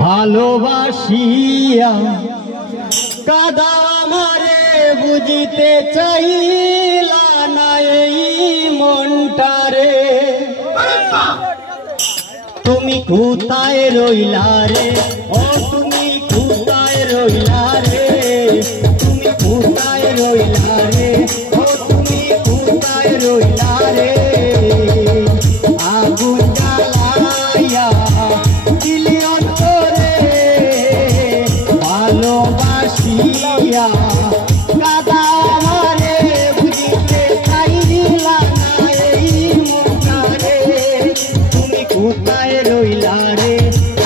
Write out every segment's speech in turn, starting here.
ভালোবাসিয়া কাদা আমারে বুঝিতে চাইলা না এই মনটারে। তুমি কোথায় রইলা রে, ও তুমি কোথায় রইলা রে, তুমি কোথায় রইলা রে, ও তুমি কোথায় রইলা রে। আগুন জ্বালাইয়া দিলি অন্তরে ভালোবাসিয়া কাদা আমারে বুঝিতে চাইলা না এই মনটারে। তুমি কোথায় রইলা রে,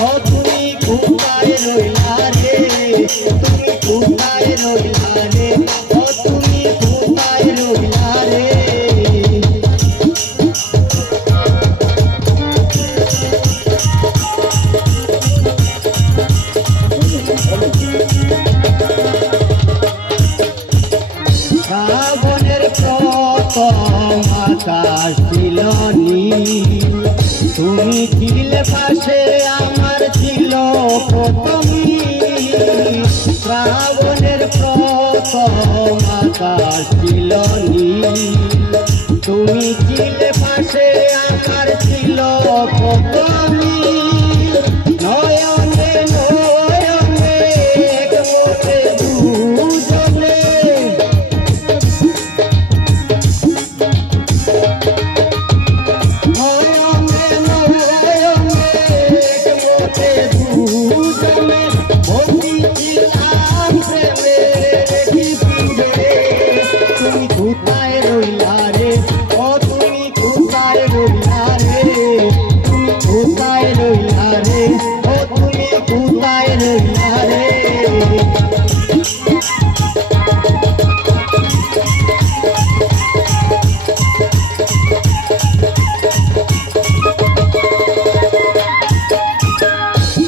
ও তুমি কোথায় রইলা রে, তুমি কোথায় রইলা রে, ও তুমি কোথায় রইলা রে। শ্রাবণের প্রথম আকাশ ছিল নীল, তুমি ছিলে পাশে আমার ছিল প্রথম। শ্রাবণের প্রথম আকাশ ছিল নীল, তুমি ছিলে পাশে আমার ছিল প্রথম। নয়নে নয়নে এক মনে দুজনে, নয়নে নয়নে এক মনে দুজনে বন্দিছিলাম প্রেমের পিঞ্জরে। তুমি কোথায় রইলা রে, ও তুমি কোথায় রইলা রে, তুমি কোথায় রইলা রে, ও তুমি কোথায় রইলা রে।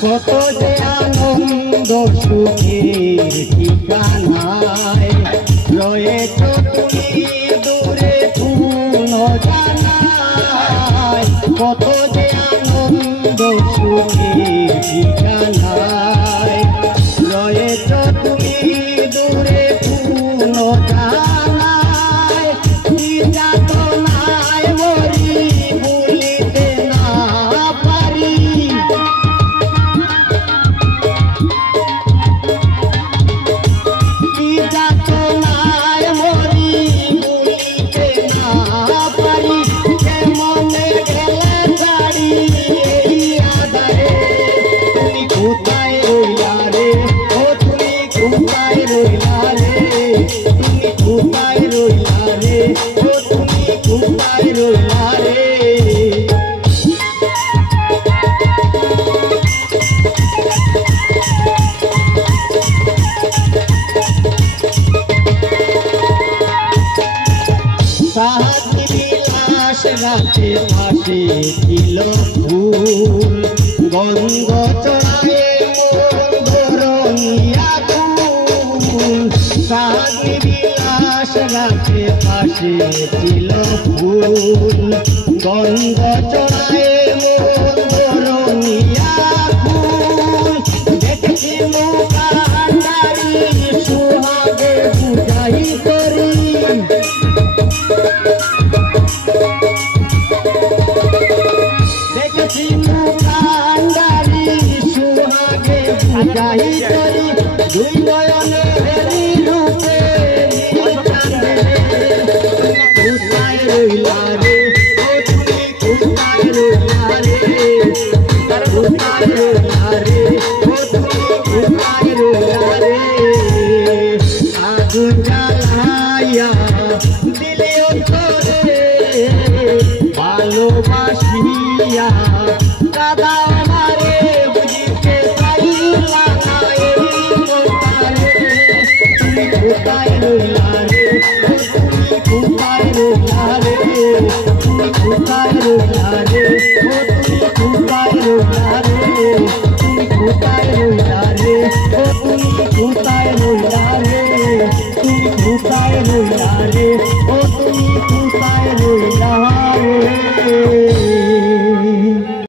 কত যে আনন্দ সুখের ঠিকানায় রয়েছ তুমি দূরে কোন জানায়। কত যে আনন্দ সুখের ঠিকানায় রয়েছ তুমি দূরে কোন জানায়। কি যাতনায় মরি ভুলিতে না পারি, কি যাতনায় মরি ভুলিতে না পারি। কেমনে গেলে ছাড়ি এই আধারে। তুমি কোথায় রইলা রে, ও তুমি কোথায় রইলা রে, তুমি কোথায় রইলা রে, ও তুমি কোথায় রইলা রে। সাহায্য বিলাস রাতে পাশে ছিল ফুল, গন্ধ চড়ায়ে মন ধরনিয়া ফুল। সাহায্য বিলাস রাতে পাশে ছিল ফুল, গন্ধ চড়ায়ে মন ধরনিয়া ফুল। দেখছি মুখান্ডারি সুহাগে বুঝাই করি, দেখছি মুখান্ডারি সুহাগে বুঝাই করি। দুই নয়নের রূপে কোথায় রইলা রে, ও তুমি কোথায় রইলা রে, কোথায় রইলা রে, ও তুমি কোথায় রইলা রে। আগুন জ্বালাইয়া দিলে অন্তরে ভালোবাসিয়া কাদা আমারে বুঝিতে চাইলা না এই মনটারে। তুমি কোথায়